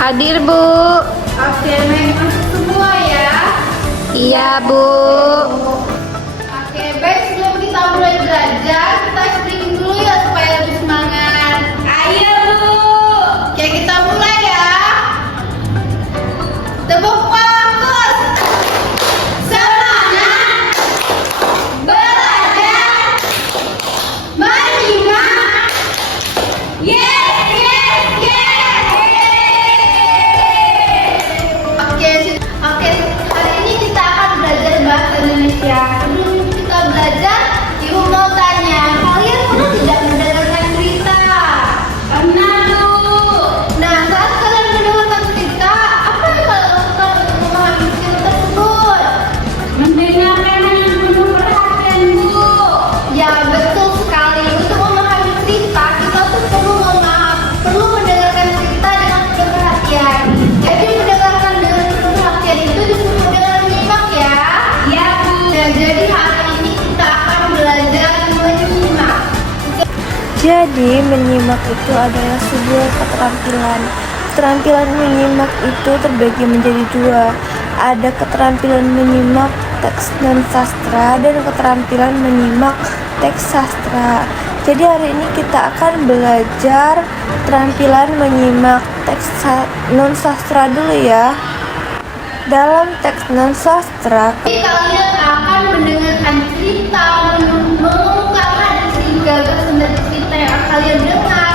Hadir, Bu. Oke, baik untuk semua ya. Iya, Bu. Oke, baik sebelum kita mulai belajar, kita stretching dulu ya supaya lebih semangat. Ayo, Bu. Oke, kita mulai ya. Tepuk fokus. Semangat. Belajar. Menyimak. Yes, yes, yes. Oke, hari ini kita akan belajar bahasa Indonesia. Sebelum kita belajar, Ibu mau tanya, kalian pernah tidak mendengarkan cerita? Pernah, Bu. Nah, saat kalian mendengarkan cerita, apa yang kalian lakukan untuk memahami cerita tersebut? Mendengarkan dengan penuh perhatian, Bu. Ya, betul sekali. Untuk memahami cerita, kita tuh perlu mendengarkan cerita dengan penuh perhatian. Jadi mendengarkan dengan penuh perhatian itu disebut dengan menyimak ya. Iya, Bu. Nah, jadi hari ini kita akan belajar menyimak. Jadi, menyimak itu adalah sebuah keterampilan. Keterampilan menyimak itu terbagi menjadi dua. Ada keterampilan menyimak teks non-sastra dan keterampilan menyimak teks sastra. Jadi hari ini kita akan belajar keterampilan menyimak teks non-sastra dulu ya. Dalam teks non-sastra, Jadi kalian akan mendengarkan cerita, mengemukakan isi gagasan dari cerita yang kalian dengar,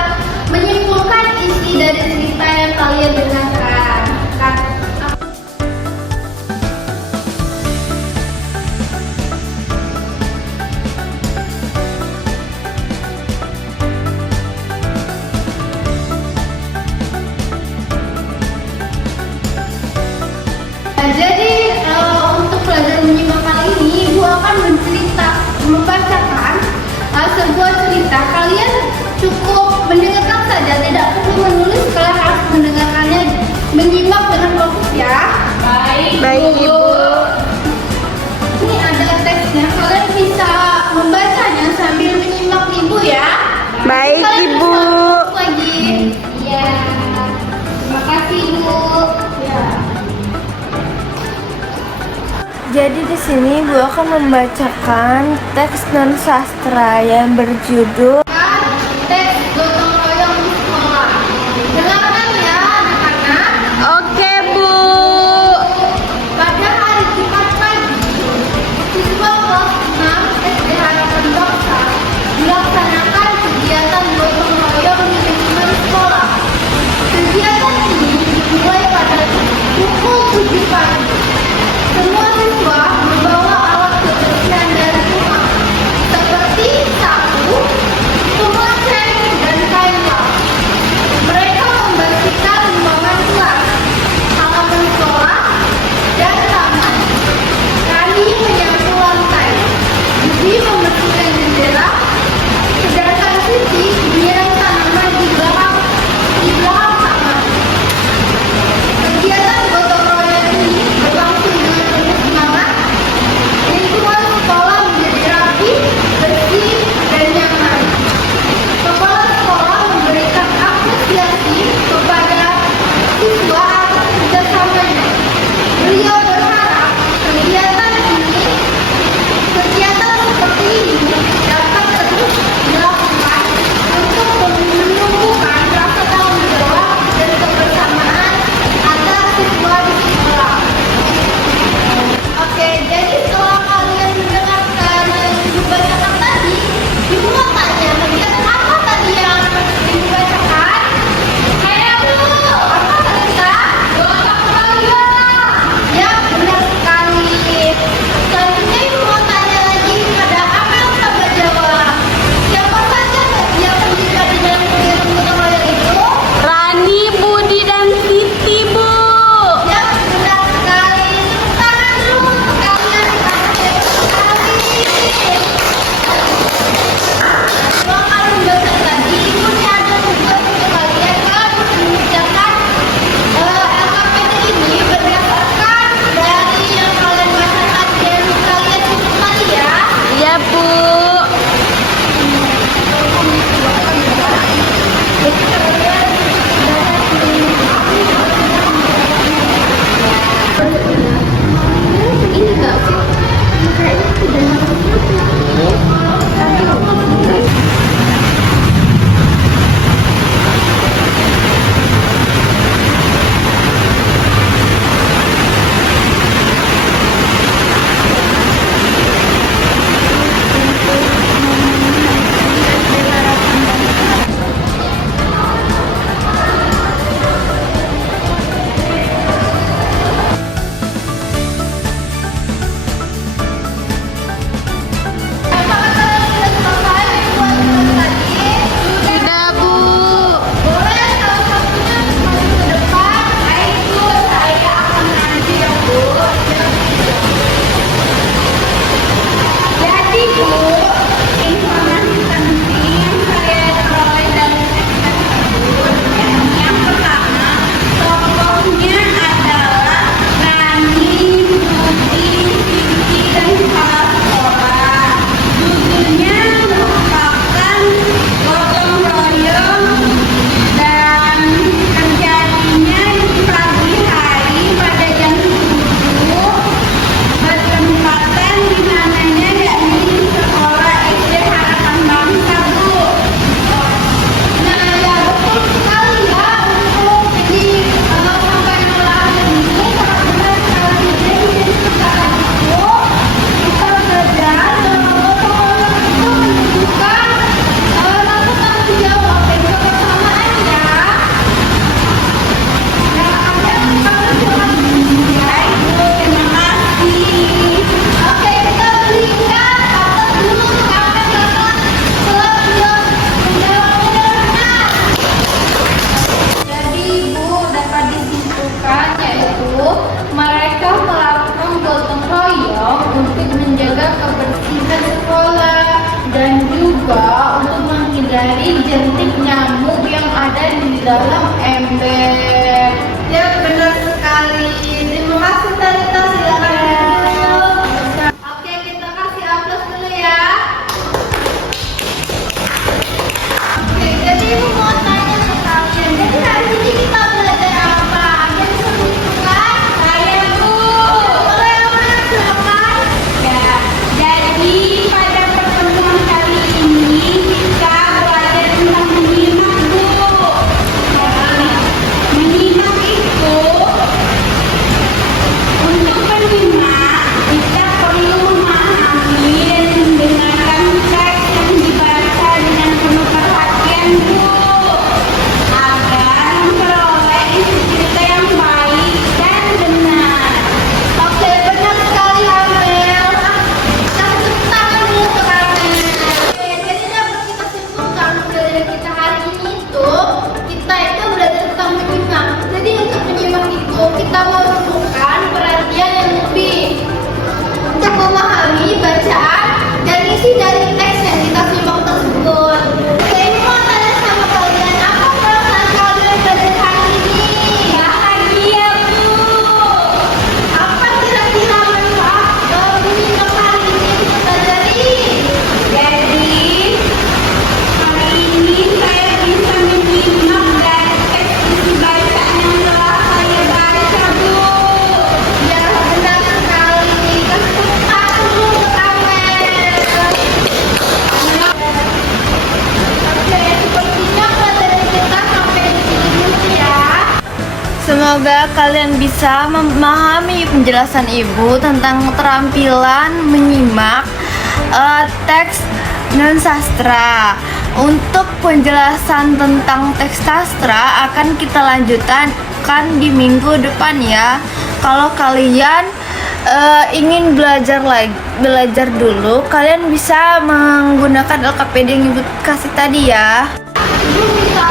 menyimpulkan isi dari cerita yang kalian dengarkan. Nah, jadi untuk pelajaran menyimak kali ini, Ibu akan membacakan sebuah cerita. Kalian cukup mendengarkan saja, tidak perlu menulis. Kalian harus mendengarkannya, menyimak dengan fokus ya. Baik, Ibu. Ini ada teksnya, kalian bisa membacanya sambil menyimak Ibu ya. Baik, Kalian Ibu. bisa fokus lagi. Iya. Terima kasih, Ibu. Ya. jadi di sini Bu akan membacakan teks non-sastra yang berjudul Teks gotong royong di sekolah. Dengarkan ya anak-anak. Oke, Bu. Pada hari Jumat pagi, siswa kelas 6 SD Harapan Bangsa melaksanakan kegiatan gotong royong di lingkungan sekolah. Kegiatan ini dimulai pada pukul 7 pagi. Semua siswa membawa alat kebersihan dari rumah seperti sapu, di dalam ember. Ya, benar sekali. Terima kasih Talita, silakan duduk. Oke, kita kasih aplaus dulu ya. Oke, jadi Ibu mau tanya ke kalian. Jadi hari ini kita belajar apa? Ada yang bisa menentukan? Saya Bu. Boleh yang mana silakan? Ya, jadi pada pertemuan kali ini kita belajar tentang menyimak Bu. Menyimak itu untuk menyimak kita perlu memahami dan mendengarkan teks yang dibaca dengan penuh perhatian Bu, agar memperoleh isi cerita yang baik dan benar. Oke, benar sekali Amel. Kita tepuk tangan dulu untuk Amel. Oke, jadi dapat kita simpulkan pelajaran kita hari ini itu kita itu belajar tentang menyimak. Jadi untuk menyimak itu kita memerlukan perhatian yang lebih untuk memahami bacaan dan isi dari teks yang kita simak tersebut. Saya mau tanya sama kalian, apa perasaan kalian belajar hari ini? Bahagia Bu. Apa kira-kira manfaat menyimak hari ini kita pelajari? Jadi hari ini saya bisa menyimak dari teks isi bacaan yang telah saya baca Bu. Ya benar sekali. Kasih tepuk tangan dulu untuk Amel. Oke, sepertinya pelajaran kita sampai di sini dulu ya. Semoga kalian bisa memahami penjelasan Ibu tentang keterampilan menyimak teks non sastra. Untuk penjelasan tentang teks sastra akan kita lanjutkan di minggu depan ya. Kalau kalian ingin belajar dulu, kalian bisa menggunakan LKPD yang Ibu kasih tadi ya. Ibu bisa